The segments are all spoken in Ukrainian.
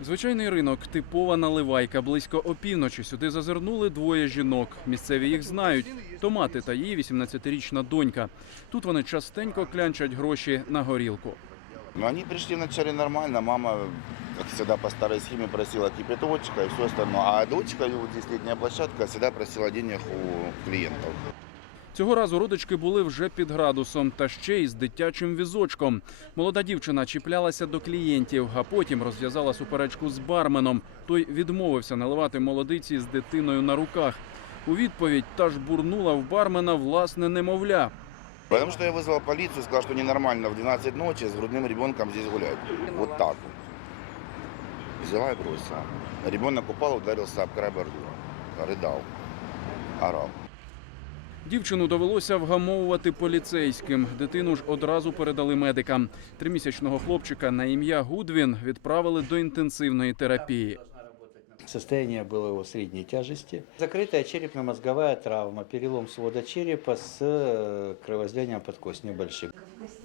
Звичайний ринок, типова наливайка. Близько опівночі сюди зазирнули двоє жінок. Місцеві їх знають. То мати та її 18-річна донька. Тут вони частенько клянчать гроші на горілку. Но они пришли вначале нормально, мама, как всегда, по старой схеме просила кипяточка и все остальное. А дочка, вот здесь летняя площадка, всегда просила денег у клиентов. Цього разу родички були вже під градусом та ще й з дитячим візочком. Молода дівчина чіплялася до клієнтів, а потім розв'язала суперечку з барменом. Той відмовився наливати молодиці з дитиною на руках. У відповідь та ж бурнула в бармена власне немовля. Потому что я вызвал полицию, сказал, что ненормально в 12 ночи с грудным ребенком здесь гулять. Вот так вот. Взяла и бросила. Ребенок упал, ударился об край бордюра. Рыдал. Орал. Дівчину довелося вгамовувати поліцейським. Дитину ж одразу передали медикам. Тримісячного хлопчика на ім'я Гудвін відправили до інтенсивної терапії. Состояние было его средней тяжести. Закрытая черепно-мозговая травма, перелом свода черепа с э, кровоизлиянием под кость небольшим.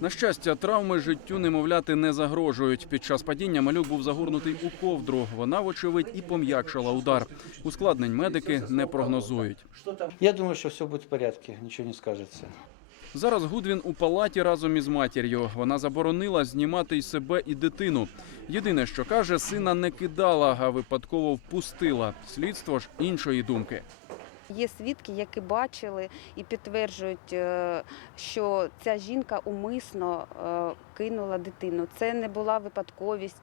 На щастя, травми життю немовляти не загрожують. Під час падіння малюк був загорнутий у ковдру. Вона, вочевидь, і пом'якшила удар. Ускладнень медики не прогнозують. Я думаю, что все будет в порядке, ничего не скажется. Зараз Гудвін у палаті разом із матір'ю. Вона заборонила знімати й себе і дитину. Єдине, що каже, сина не кидала, а випадково впустила. Слідство ж іншої думки. Є свідки, які бачили і підтверджують, е, що ця жінка умисно е, кинула дитину. Це не була випадковість.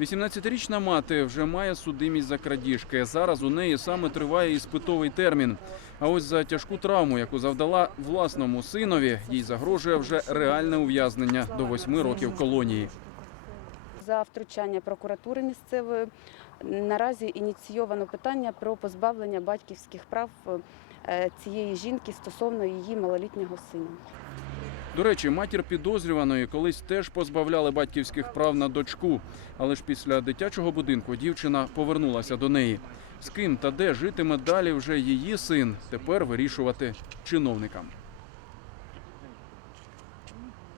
18-річна мати вже має судимість за крадіжки. Зараз у неї саме триває іспитовий термін. А ось за тяжку травму, яку завдала власному синові, їй загрожує вже реальне ув'язнення до восьми років колонії. За втручання прокуратури місцевої наразі ініційовано питання про позбавлення батьківських прав е, цієї жінки стосовно її малолітнього сина. До речі, матір підозрюваної колись теж позбавляли батьківських прав на дочку, але ж після дитячого будинку дівчина повернулася до неї. З ким та де житиме далі вже її син, тепер вирішувати чиновникам.